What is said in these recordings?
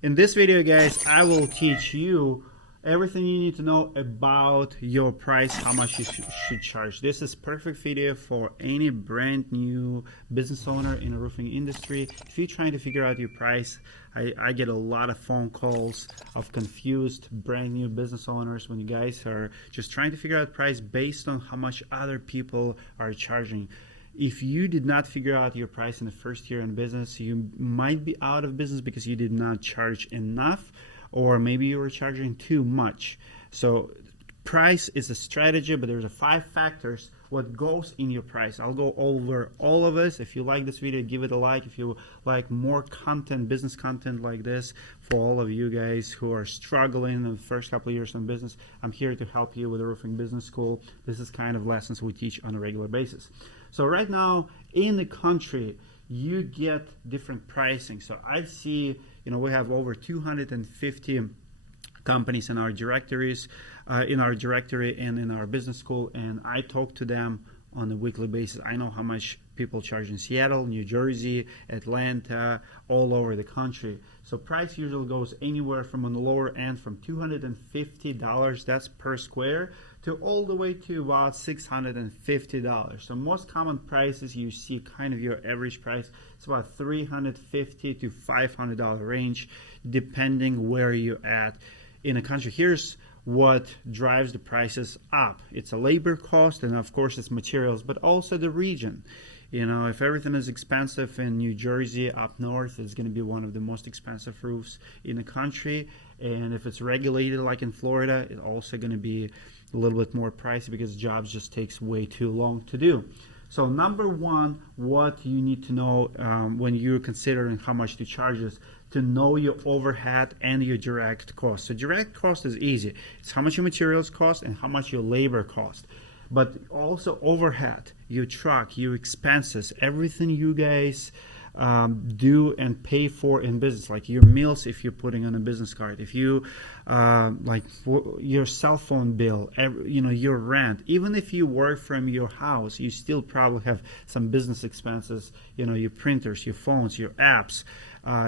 In this video, guys, I will teach you everything you need to know about your price, how much you should charge. This is perfect video for any brand new business owner in a roofing industry. If you're trying to figure out your price, I get a lot of phone calls of confused brand new business owners when you guys are just trying to figure out price based on how much other people are charging. If you did not figure out your price in the first year in business, you might be out of business because you did not charge enough, or maybe you were charging too much. So price is a strategy, but there's 5 factors what goes in your price. I'll go over all of this. If you like this video, give it a like. If you like more content, business content like this, for all of you guys who are struggling in the first couple of years in business, I'm here to help you with the Roofing Business School. This is kind of lessons we teach on a regular basis. So right now in the country, you get different pricing. So I see, we have over 250 companies in our directories, in our directory and in our business school, and I talk to them on a weekly basis. I know how much people charge in Seattle, New Jersey, Atlanta, all over the country. So price usually goes anywhere from on the lower end from $250, that's per square, to all the way to about $650. So most common prices you see, kind of your average price, it's about $350 to $500 range, depending where you're at in a country. Here's what drives the prices up. It's a labor cost, and of course it's materials, but also the region. If everything is expensive in New Jersey up north, it's going to be one of the most expensive roofs in the country. And if it's regulated like in Florida, it's also going to be a little bit more pricey because jobs just takes way too long to do. So number one, what you need to know when you're considering how much to charge is to know your overhead and your direct cost. So direct cost is easy. It's how much your materials cost and how much your labor cost. But also overhead, your truck, your expenses, everything you guys do and pay for in business, like your meals if you're putting on a business card, if you like your cell phone bill, your rent. Even if you work from your house, you still probably have some business expenses, your printers, your phones, your apps,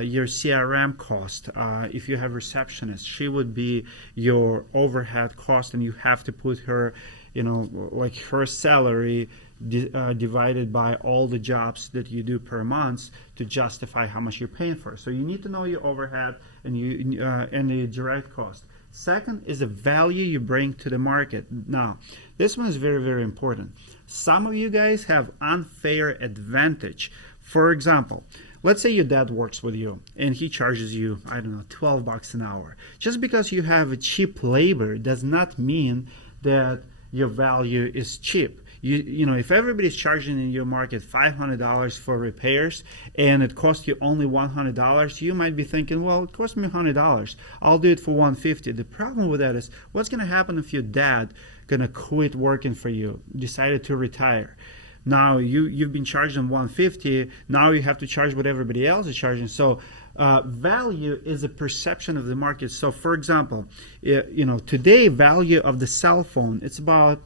your CRM cost. If you have receptionist, she would be your overhead cost, and you have to put her, like her salary divided by all the jobs that you do per month to justify how much you're paying for. So you need to know your overhead and the direct cost. Second is the value you bring to the market. Now, this one is very, very important. Some of you guys have unfair advantage. For example, let's say your dad works with you and he charges you, I don't know, $12 an hour. Just because you have a cheap labor does not mean that your value is cheap. If everybody's charging in your market $500 for repairs and it costs you only $100, you might be thinking, well, it cost me $100. I'll do it for $150. The problem with that is, what's going to happen if your dad going to quit working for you, decided to retire? Now you've been charging $150. Now you have to charge what everybody else is charging. So value is a perception of the market. So for example, today value of the cell phone, it's about,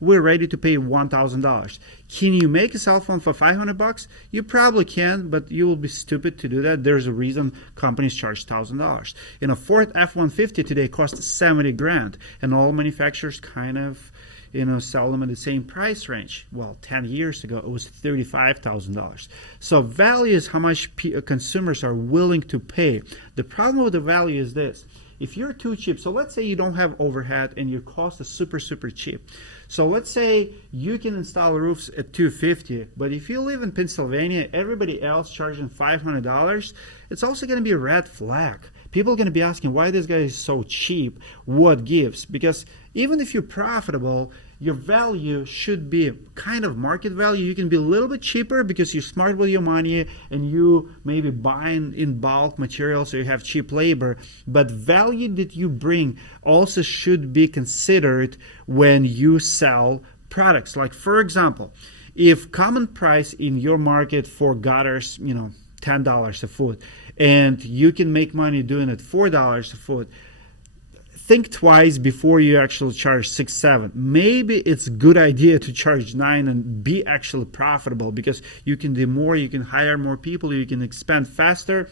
we're ready to pay $1,000. Can you make a cell phone for $500? You probably can, but you will be stupid to do that. There's a reason companies charge $1,000. Ford F-150 today costs 70 grand, and all manufacturers kind of sell them in the same price range. Well, 10 years ago, it was $35,000. So value is how much consumers are willing to pay. The problem with the value is this. If you're too cheap, so let's say you don't have overhead and your cost is super, super cheap. So let's say you can install roofs at $250, but if you live in Pennsylvania, everybody else charging $500, it's also going to be a red flag. People are going to be asking, why this guy is so cheap? What gives? Because even if you're profitable, your value should be kind of market value. You can be a little bit cheaper because you're smart with your money and you maybe buying in bulk materials, so you have cheap labor. But value that you bring also should be considered when you sell products. Like, for example, if common price in your market for gutters, $10 a foot, and you can make money doing it $4 a foot, think twice before you actually charge 6, 7. Maybe it's a good idea to charge 9 and be actually profitable, because you can do more, you can hire more people, you can expand faster,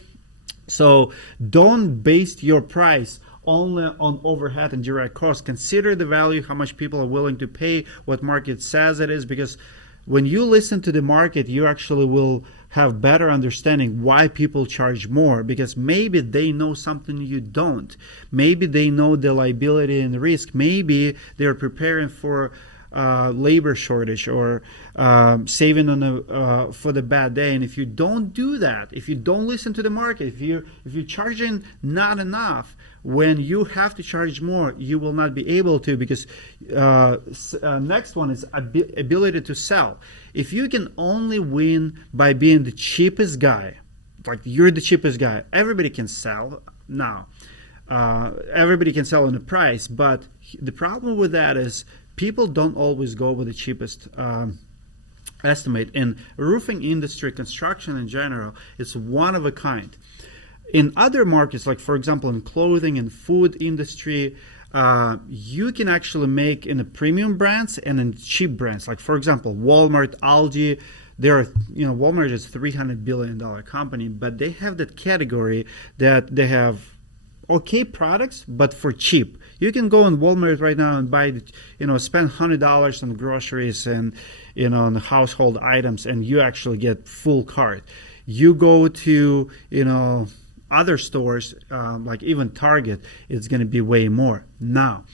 So don't base your price only on overhead and direct costs. Consider the value, how much people are willing to pay, what market says it is, because when you listen to the market, you actually will have better understanding why people charge more, because maybe they know something you don't. Maybe they know the liability and risk. Maybe they're preparing for labor shortage or saving on for the bad day. And if you don't do that, if you don't listen to the market, if you're charging not enough, when you have to charge more, you will not be able to, because next one is ability to sell. If you can only win by being the cheapest guy, like you're the cheapest guy, everybody can sell now. Everybody can sell on the price, but the problem with that is people don't always go with the cheapest estimate. In roofing industry, construction in general, it's one of a kind. In other markets, like for example in clothing and food industry, you can actually make in the premium brands and in cheap brands. Like for example, Walmart, Aldi, Walmart is a $300 billion company, but they have that category that they have okay products, but for cheap. You can go in Walmart right now and buy, spend $100 on groceries and, on household items, and you actually get full cart. You go to, other stores, like even Target, it's going to be way more. Now,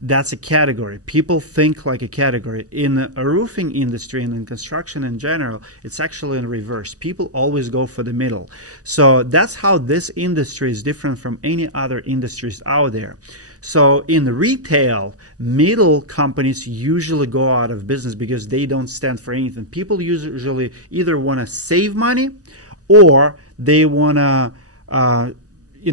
that's a category. People think like a category. In a roofing industry and in construction in general, it's actually in reverse. People always go for the middle. So that's how this industry is different from any other industries out there. So in retail, middle companies usually go out of business because they don't stand for anything. People usually either want to save money or they want to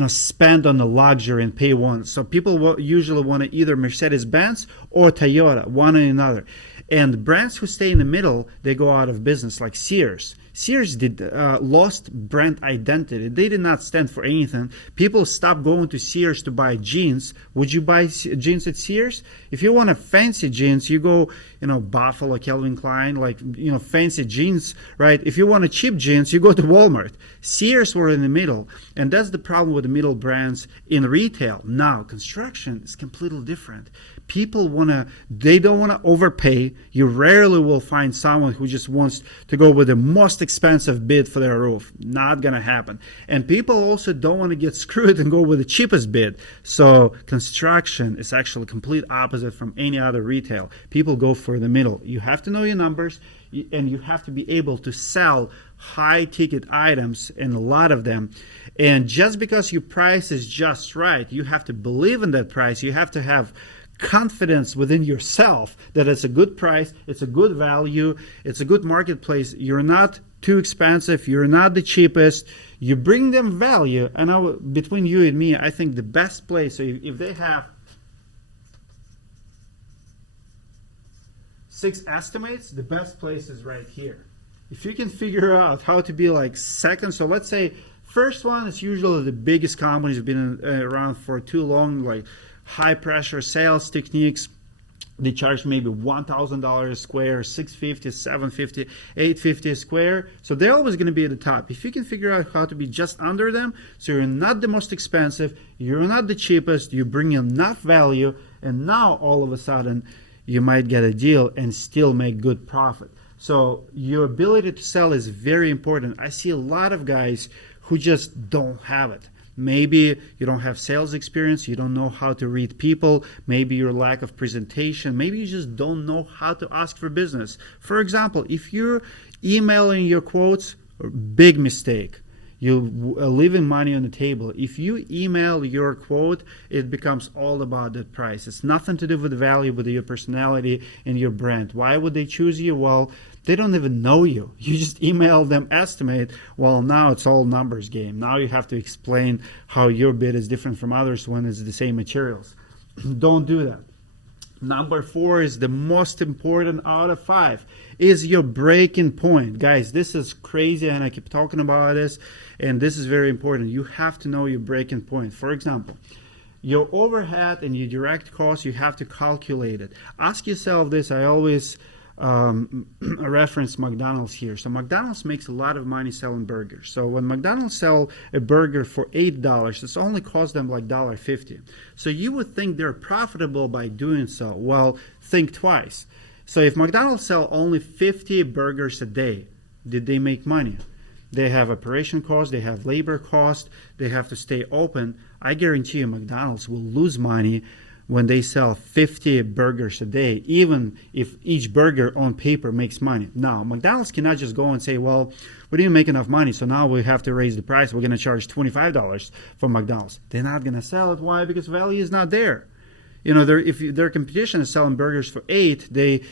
spend on the luxury and pay one. So people usually want to either Mercedes-Benz or Toyota, one or another. And brands who stay in the middle, they go out of business, like Sears. Sears lost brand identity. They did not stand for anything. People stopped going to Sears to buy jeans. Would you buy jeans at Sears? If you want a fancy jeans, you go, Buffalo, Calvin Klein, fancy jeans, right? If you want a cheap jeans, you go to Walmart. Sears were in the middle, and that's the problem with the middle brands in retail. Now, construction is completely different. People they don't want to overpay. You rarely will find someone who just wants to go with the most expensive bid for their roof. Not going to happen. And people also don't want to get screwed and go with the cheapest bid. So construction is actually complete opposite from any other retail. People go for the middle. You have to know your numbers, and you have to be able to sell high ticket items, and a lot of them. And just because your price is just right, you have to believe in that price. You have to have confidence within yourself that it's a good price, it's a good value, it's a good marketplace. You're not too expensive, you're not the cheapest, you bring them value. And between you and me, I think the best place, so if they have 6 estimates, the best place is right here. If you can figure out how to be like second, so let's say first one is usually the biggest companies have been around for too long, like high pressure sales techniques. They charge maybe $1,000 a square, $650, $750, $850 a square. So they're always going to be at the top. If you can figure out how to be just under them, so you're not the most expensive, you're not the cheapest, you bring enough value, and now all of a sudden you might get a deal and still make good profit. So your ability to sell is very important. I see a lot of guys who just don't have it. Maybe you don't have sales experience, you don't know how to read people, maybe your lack of presentation, maybe you just don't know how to ask for business. For example, if you're emailing your quotes, big mistake. You're leaving money on the table. If you email your quote, it becomes all about that price. It's nothing to do with the value, with your personality and your brand. Why would they choose you? Well, they don't even know you. You just email them estimate. Well, now it's all numbers game. Now you have to explain how your bid is different from others when it's the same materials. Don't do that. Number 4 is the most important out of 5, is your breaking point. Guys, this is crazy, and I keep talking about this, and this is very important. You have to know your breaking point. For example, your overhead and your direct costs, you have to calculate it. Ask yourself this. I always a reference McDonald's here. So McDonald's makes a lot of money selling burgers. So when McDonald's sell a burger for $8, it's only cost them like $1.50. So you would think they're profitable by doing so. Well, think twice. So if McDonald's sell only 50 burgers a day, did they make money? They have operation costs, they have labor costs, they have to stay open. I guarantee you McDonald's will lose money when they sell 50 burgers a day, even if each burger on paper makes money. Now, McDonald's cannot just go and say, well, we didn't make enough money, so now we have to raise the price. We're going to charge $25 for McDonald's. They're not going to sell it. Why? Because value is not there. You know, if their competition is selling burgers for $8,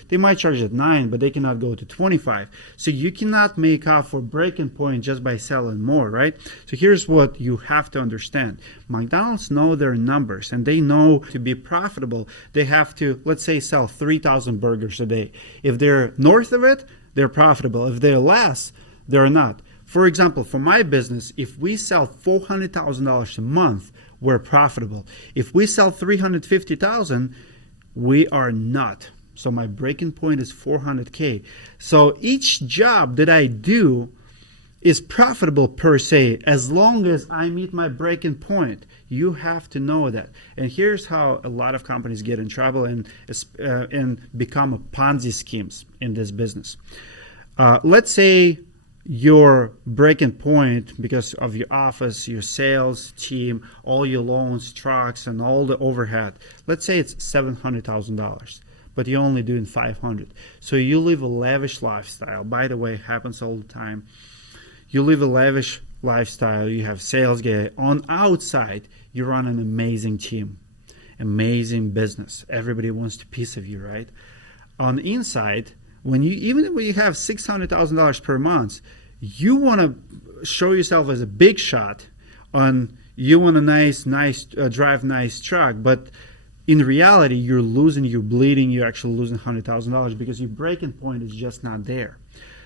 they might charge at $9, but they cannot go to $25. So you cannot make up for breaking point just by selling more, right? So here's what you have to understand. McDonald's know their numbers, and they know to be profitable, they have to, let's say, sell 3,000 burgers a day. If they're north of it, they're profitable. If they're less, they're not. For example, for my business, if we sell $400,000 a month, we're profitable. If we sell $350,000, we are not. So my breaking point is $400K. So each job that I do is profitable per se, as long as I meet my breaking point. You have to know that. And here's how a lot of companies get in trouble and become a Ponzi schemes in this business. Let's say your breaking point because of your office, your sales team, all your loans, trucks, and all the overhead. Let's say it's $700,000, but you're only doing $500. So you live a lavish lifestyle. By the way, it happens all the time. You live a lavish lifestyle. You have sales guy. On outside, you run an amazing team, amazing business. Everybody wants a piece of you, right? On the inside, even when you have $600,000 per month, you want to show yourself as a big shot. You want a drive nice truck, but in reality, you're losing, you're bleeding, you're actually losing $100,000 because your breaking point is just not there.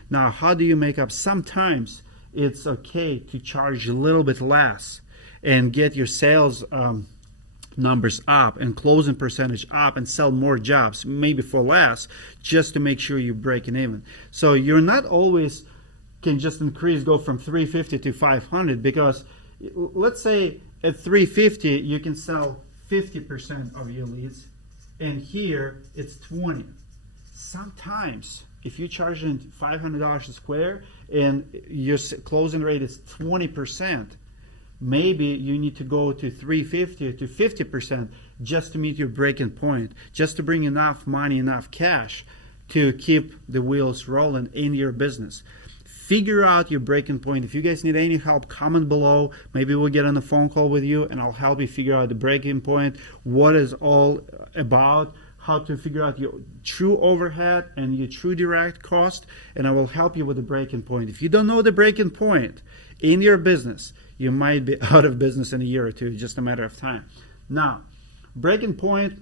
Now, how do you make up? Sometimes it's okay to charge a little bit less and get your sales numbers up and closing percentage up and sell more jobs, maybe for less, just to make sure you're breaking even. So you're not always can just go from 350 to 500, because let's say at 350 you can sell 50% of your leads, and here it's 20. Sometimes if you're charging $500 a square and your closing rate is 20%, maybe you need to go to 350 to 50% just to meet your breaking point, just to bring enough money, enough cash to keep the wheels rolling in your business. Figure out your breaking point. If you guys need any help, comment below. Maybe we'll get on a phone call with you and I'll help you figure out the breaking point, what it's all about, how to figure out your true overhead and your true direct cost, and I will help you with the breaking point. If you don't know the breaking point in your business, you might be out of business in a year or two, just a matter of time. Now, breaking point,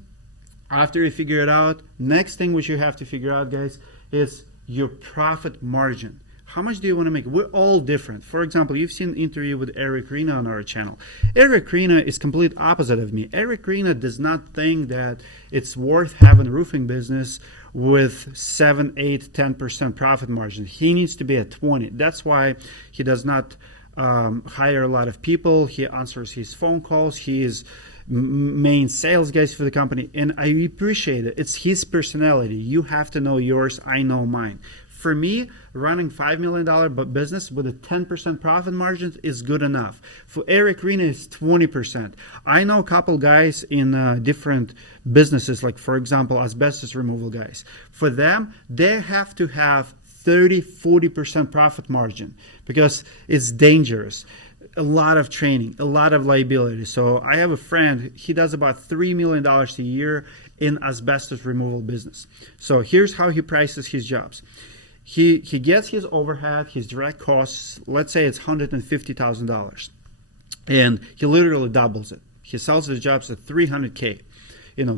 after you figure it out, next thing which you have to figure out, guys, is your profit margin. How much do you want to make? We're all different. For example, you've seen an interview with Eric Rena on our channel. Eric Rena is complete opposite of me. Eric Rena does not think that it's worth having a roofing business with 7, 8, 10% profit margin. He needs to be at 20. That's why he does not hire a lot of people. He answers his phone calls. He is main sales guys for the company, and I appreciate it. It's his personality. You have to know yours. I know mine. For me, running $5 million business with a 10% profit margin is good enough. For Eric Rena, it's 20%. I know a couple guys in different businesses, like for example, asbestos removal guys. For them, they have to have 30-40% profit margin because it's dangerous. A lot of training, a lot of liability. So I have a friend, he does about $3 million a year in asbestos removal business. So here's how he prices his jobs. He gets his overhead, his direct costs, let's say it's $150,000, and he literally doubles it. He sells the jobs at $300K.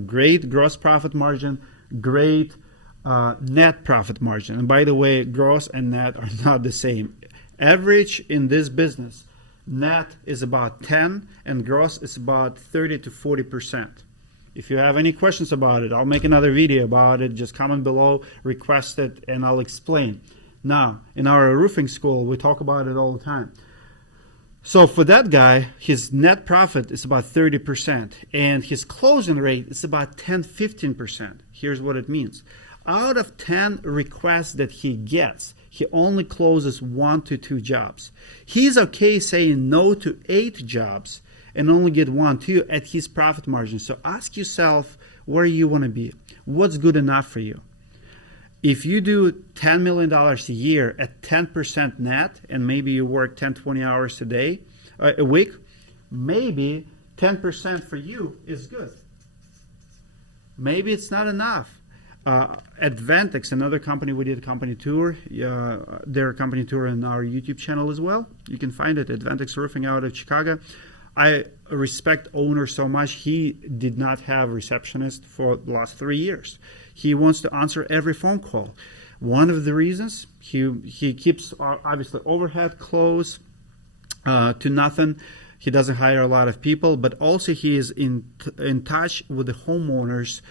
Great gross profit margin, great net profit margin. And by the way, gross and net are not the same. Average in this business, net is about 10 and gross is about 30 to 40%. If you have any questions about it, I'll make another video about it. Just comment below, request it, and I'll explain. Now, in our roofing school, we talk about it all the time. So for that guy, his net profit is about 30%, and his closing rate is about 10-15%. Here's what it means. Out of 10 requests that he gets, he only closes 1 to 2 jobs. He's okay saying no to 8 jobs and only get 1, 2 at his profit margin. So ask yourself where you want to be. What's good enough for you? If you do $10 million a year at 10% net, and maybe you work 10, 20 hours a week, maybe 10% for you is good. Maybe it's not enough. Advantex, another company, we did a company tour. Their company tour on our YouTube channel as well. You can find it, Advantex Roofing out of Chicago. I respect owner so much. He did not have a receptionist for the last 3 years. He wants to answer every phone call. One of the reasons, he keeps obviously overhead close to nothing. He doesn't hire a lot of people, but also he is in touch with the homeowners,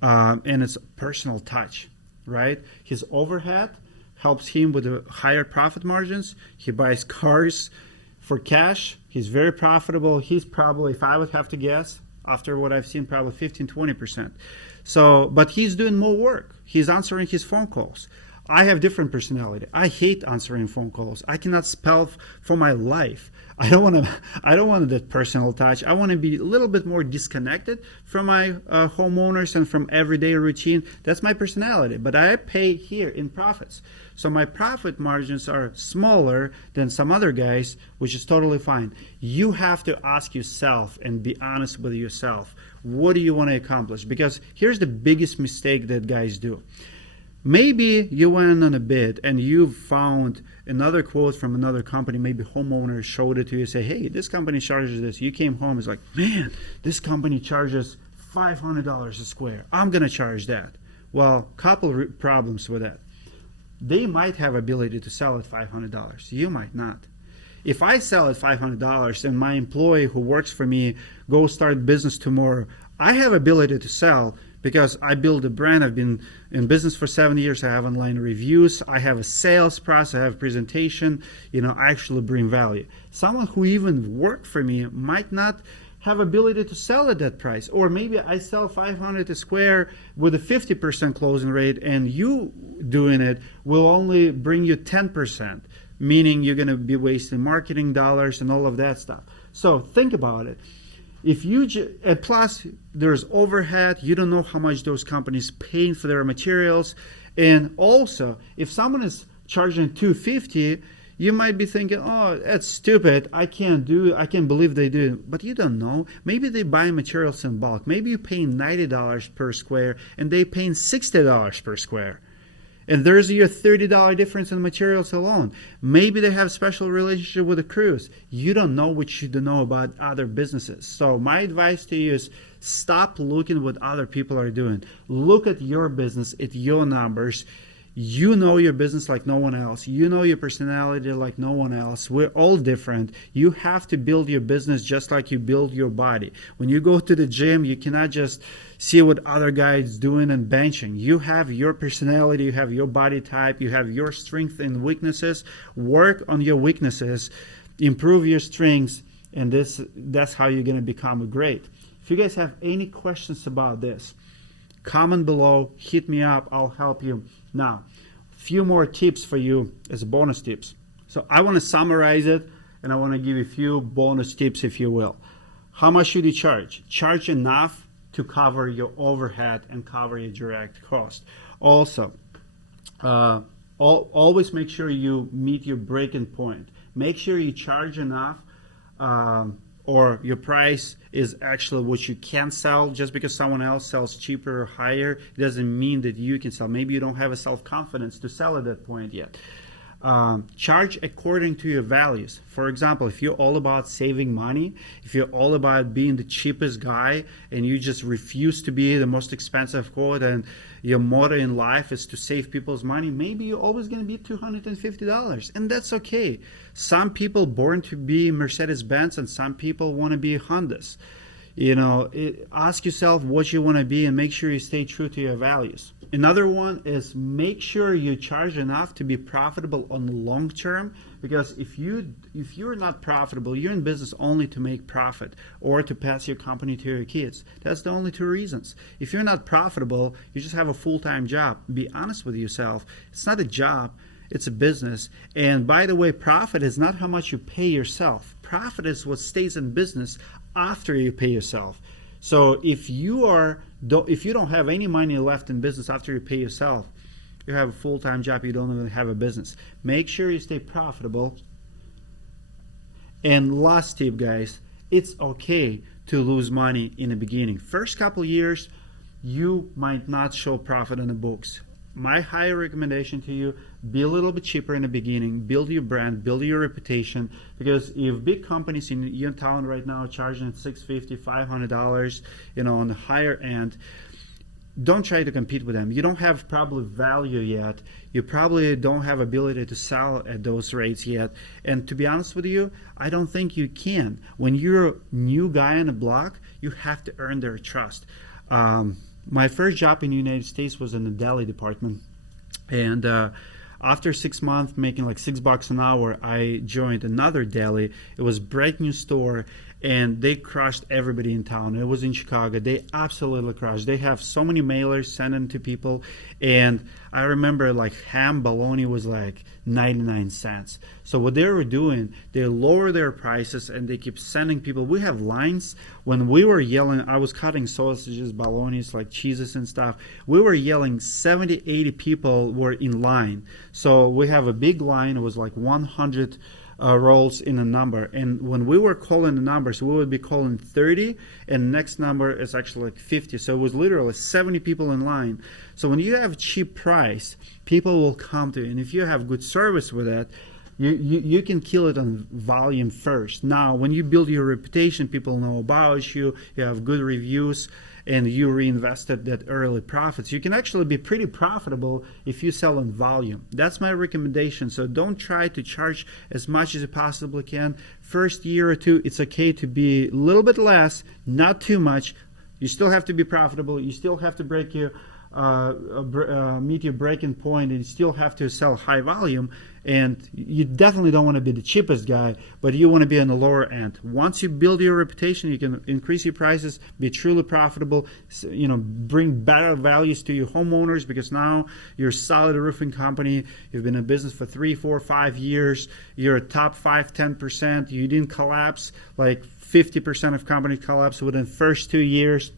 and it's personal touch, right? His overhead helps him with the higher profit margins. He buys cars for cash. He's very profitable. He's probably, if I would have to guess, after what I've seen, probably 15-20%. So, but he's doing more work. He's answering his phone calls. I have different personality. I hate answering phone calls. I cannot spell for my life. I don't want that personal touch. I want to be a little bit more disconnected from my homeowners and from everyday routine. That's my personality. But I pay here in profits. So my profit margins are smaller than some other guys, which is totally fine. You have to ask yourself and be honest with yourself. What do you want to accomplish? Because here's the biggest mistake that guys do. Maybe you went on a bid and you found another quote from another company. Maybe homeowners showed it to you, say, hey, this company charges this. You came home, it's like, man, this company charges $500 a square. I'm going to charge that. Well, couple problems with that. They might have ability to sell at $500. You might not. If I sell at $500 and my employee who works for me goes start business tomorrow, I have ability to sell because I build a brand. I've been in business for 7 years. I have online reviews. I have a sales process. I have presentation. I actually bring value. Someone who even worked for me might not have ability to sell at that price. Or maybe I sell $500 a square with a 50% closing rate, and you doing it will only bring you 10%, meaning you're going to be wasting marketing dollars and all of that stuff. So think about it. If you plus there's overhead, you don't know how much those companies paying for their materials, and also if someone is charging $250, you might be thinking, oh, that's stupid. I can't believe they do. But you don't know. Maybe they buy materials in bulk. Maybe you're paying $90 per square and they paying $60 per square. And there's your $30 difference in materials alone. Maybe they have special relationship with the crews. You don't know what you don't know about other businesses. So my advice to you is stop looking what other people are doing. Look at your business, at your numbers. You know your business like no one else. You know your personality like no one else. We're all different. You have to build your business just like you build your body. When you go to the gym, you cannot just see what other guys doing and benching. You have your personality, you have your body type, you have your strengths and weaknesses. Work on your weaknesses, improve your strengths, and that's how you're going to become great. If you guys have any questions about this, comment below, hit me up, I'll help you. Now, a few more tips for you as bonus tips. So I want to summarize it, and I want to give you a few bonus tips, if you will. How much should you charge? Charge enough to cover your overhead and cover your direct cost. Also, always make sure you meet your breaking point. Make sure you charge enough, or your price is actually what you can sell. Just because someone else sells cheaper or higher, it doesn't mean that you can sell. Maybe you don't have a self-confidence to sell at that point yet. Charge according to your values. For example, if you're all about saving money, if you're all about being the cheapest guy and you just refuse to be the most expensive quote, and your motto in life is to save people's money, maybe you're always going to be $250, and that's okay. Some people born to be Mercedes-Benz and some people want to be Hondas. Ask yourself what you want to be and make sure you stay true to your values. Another one is make sure you charge enough to be profitable on the long term, because if you're not profitable, you're in business only to make profit or to pass your company to your kids. That's the only two reasons. If you're not profitable, you just have a full-time job. Be honest with yourself. It's not a job. It's a business. And by the way, profit is not how much you pay yourself. Profit is what stays in business after you pay yourself. So if you don't have any money left in business after you pay yourself, you have a full-time job, you don't even have a business. Make sure you stay profitable. And last tip, guys, it's okay to lose money in the beginning. First couple years, you might not show profit in the books. My high recommendation to you, be a little bit cheaper in the beginning, build your brand, build your reputation, because if big companies in your town right now are charging $650, $500, on the higher end, don't try to compete with them. You don't have probably value yet. You probably don't have ability to sell at those rates yet. And to be honest with you, I don't think you can. When you're a new guy on the block, you have to earn their trust. My first job in the United States was in the deli department, and after 6 months making like $6 an hour, I joined another deli. It was a brand new store, and they crushed everybody in town. It was in Chicago. They absolutely crushed. They have so many mailers, send them to people, and I remember like ham bologna was like 99 cents. So what they were doing, they lower their prices and they keep sending people. We have lines. When we were yelling, I was cutting sausages, bolognas, like cheeses and stuff. We were yelling, 70, 80 people were in line. So we have a big line. It was like 100 rolls in a number, and when we were calling the numbers, we would be calling 30, and next number is actually like 50. So it was literally 70 people in line. So when you have a cheap price, people will come to you, and if you have good service with it, you can kill it on volume first. Now when you build your reputation, people know about you, you have good reviews, and you reinvested that early profits, you can actually be pretty profitable if you sell in volume. That's my recommendation. So don't try to charge as much as you possibly can. First year or two, it's okay to be a little bit less, not too much. You still have to be profitable. You still have to break your meet your breaking point, and you still have to sell high volume. And you definitely don't want to be the cheapest guy, but you want to be on the lower end. Once you build your reputation, you can increase your prices, be truly profitable, bring better values to your homeowners, because now you're a solid roofing company. You've been in business for 3, 4, 5 years. You're a top 5, 10%. You didn't collapse. Like 50% of companies collapse within the first 2 years.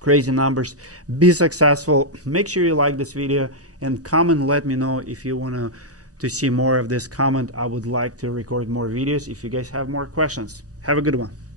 Crazy numbers. Be successful. Make sure you like this video and comment. Let me know if you want to see more of this. Comment. I would like to record more videos if you guys have more questions. Have a good one.